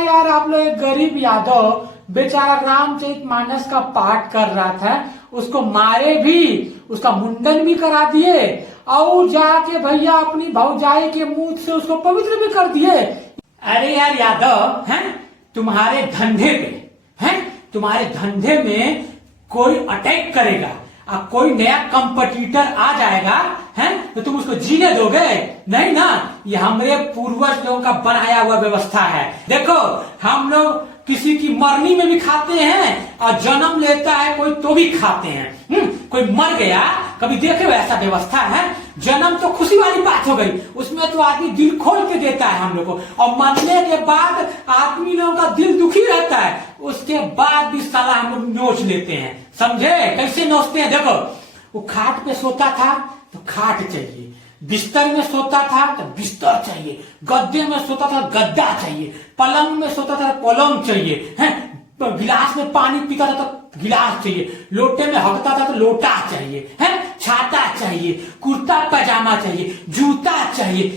यार आप लोग एक गरीब यादव बेचारा रामचरितमानस का पाठ कर रहा था, उसको मारे भी, उसका मुंडन भी करा दिए और जाके भैया अपनी भौजाई के मुंह से उसको पवित्र भी कर दिए। अरे यार यादव हैं, तुम्हारे धंधे पे हैं, तुम्हारे धंधे में कोई अटैक करेगा अब कोई नया कंपटीटर आ जाएगा हैं, तो तुम उसको जीने दोगे? नहीं ना, ये हमारे पूर्वज लोगों का बनाया हुआ व्यवस्था है। देखो हम लोग किसी की मरनी में भी खाते हैं और जन्म लेता है कोई तो भी खाते हैं। कोई मर गया कभी देखे हो? ऐसा व्यवस्था है। जन्म तो खुशी वाली बात हो गई, उसमें तो आदमी दिल खोल के देता है हम लोग को, और मरने के बाद आदमी लोगों का दिल दुखी रहता है, उसके बाद भी साला हम लोग नोच लेते हैं। समझे कैसे नोचते हैं? देखो वो खाट पे सोता था तो खाट चाहिए, बिस्तर में सोता था तो बिस्तर चाहिए, गद्दे में सोता था गद्दा चाहिए, पलंग में सोता था पलंग चाहिए, हैं गिलास में पानी पीता था तो गिलास चाहिए, लोटे में हकता था तो लोटा चाहिए, हैं छाता चाहिए, कुर्ता पजामा चाहिए, जूता चाहिए।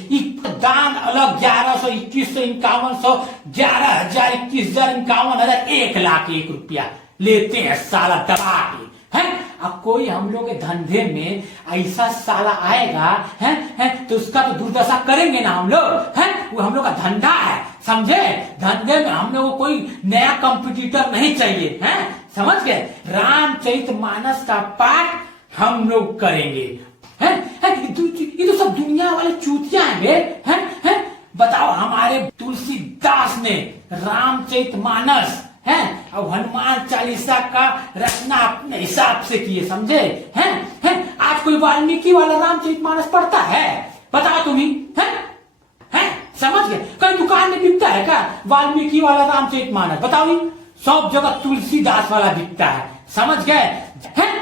दान अलग 1100, 2100, 5100, 11,000, 21,000, 51,000, 1,01,000 रुपया लेते हैं साला दबा के। हैं अब कोई हम लोग के धंधे में ऐसा साला आएगा हैं तो उसका तो दुर्दशा करेंगे ना हम लोग। हैं वो हम लोग का धंधा है, समझे? धंधे में हम लोग को कोई नया कंपटीटर नहीं चाहिए। हैं समझ गए? रामचरितमानस का पाठ हम लोग करेंगे। हैं ये तो सब दुनिया वाले चूतिया हैं। बताओ हमारे तुलसीदास ने रामचरितमानस हैं और हनुमान चालीसा का रचना अपने हिसाब से किए, समझे? हैं आज कोई वाल्मीकि वाला रामचरितमानस पढ़ता है? बताओ तुम ही। हैं समझ गए? कहीं दुकान में बिकता है क्या वाल्मीकि वाला रामचरितमानस? बताओ ही। सब जगह तुलसीदास वाला बिकता है, समझ गए? हैं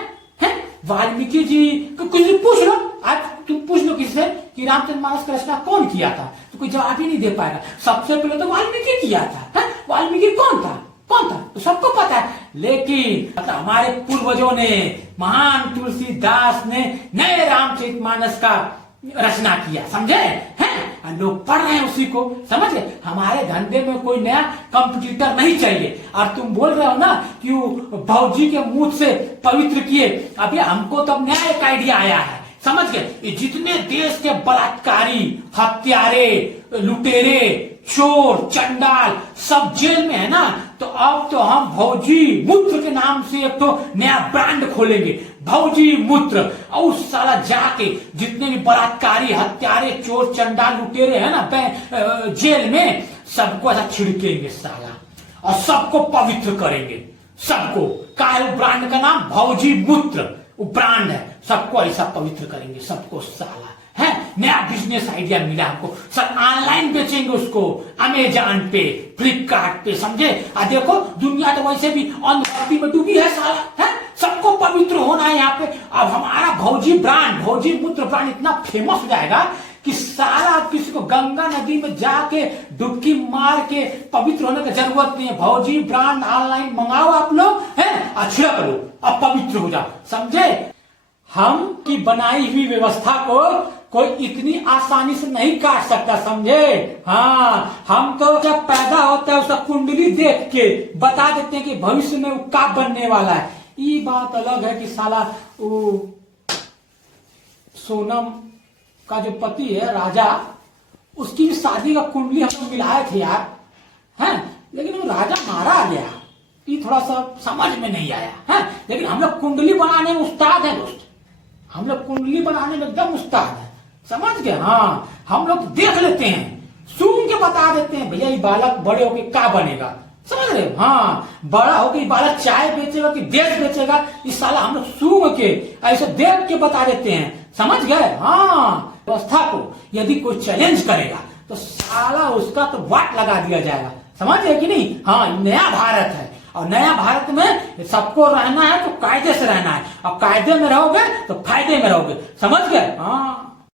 वाल्मीकि जी कुछ पूछ लो, आज तुम पूछ लो किससे कि रामचरितमानस का रचना कौन किया था, तो कोई जवाब ही नहीं दे पाएगा। सबसे पहले तो वाल्मीकि किया था। वाल्मीकि कौन था तो सबको पता है, लेकिन हमारे पूर्वजों ने, महान तुलसीदास ने नए रामचरितमानस का रचना किया, समझे? हैं लोग पढ़ रहे हैं उसी को, समझ गए? हमारे धंधे में कोई नया कंपटीटर नहीं चाहिए। और तुम बोल रहे हो ना कि वो भौजी के मुंह से पवित्र किए, अभी हमको तो नया एक आइडिया आया है, समझ गए? ये जितने देश के बलात्कारी, हत्यारे, लुटेरे, चोर, चंडाल सब जेल में है ना, तो अब तो हम भौजी मूत्र के नाम से एक तो नया ब्रांड खोलेंगे, भौजी मूत्र। और साला जाके जितने भी बलात्कारी, हत्यारे, चोर, चंडाल, लुटेरे है ना जेल में, सबको ऐसा छिड़केंगे साला और सबको पवित्र करेंगे। सबको का है ब्रांड का नाम भौजी मूत्र, वो ब्रांड है, सबको ऐसा पवित्र करेंगे सबको साला। है नया बिजनेस आइडिया मिला हमको सर, ऑनलाइन बेचेंगे उसको, अमेजॉन पे, फ्लिपकार्ट पे, समझे? देखो दुनिया तो वैसे भी अंधभक्ति में डूबी है साला। है सबको पवित्र होना है यहाँ पे। अब हमारा भौजी ब्रांड, भौजी मूत्र ब्रांड इतना फेमस हो जाएगा कि सारा किसी को गंगा नदी में जाके डुबकी मार के पवित्र होने की जरूरत नहीं है। भौजी ब्रांड ऑनलाइन मंगाओ आप लोग, है छिड़क लो, अब पवित्र हो जाओ, समझे? हम की बनाई हुई व्यवस्था को कोई इतनी आसानी से नहीं काट सकता, समझे? हाँ हम तो जब पैदा होता है उसका कुंडली देख के बता देते हैं कि भविष्य में वो क्या बनने वाला है। ये बात अलग है कि साला वो सोनम का जो पति है राजा, उसकी भी शादी का कुंडली हम लोग मिलाए थे यार, हैं लेकिन वो राजा मारा गया, ये थोड़ा सा समझ में नहीं आया है। लेकिन हम लोग कुंडली बनाने में उस्ताद है दोस्त, हम लोग कुंडली बनाने में एकदम उस्ताद है, समझ गए? हाँ हम लोग देख लेते हैं, सूंघ के बता देते हैं भैया ये बालक बड़े होके क्या बनेगा, समझ रहे? हाँ बड़ा होके बालक चाय बेचेगा कि देश बेचेगा, इस साला हम लोग सूंघ के ऐसे देख के बता देते हैं, समझ गए? हाँ व्यवस्था को यदि कोई चैलेंज करेगा तो साला उसका तो वाट लगा दिया जाएगा, समझ गए कि नहीं? हाँ नया भारत है और नया भारत में सबको रहना है तो कायदे से रहना है, और कायदे में रहोगे तो फायदे में रहोगे, समझ गए? हाँ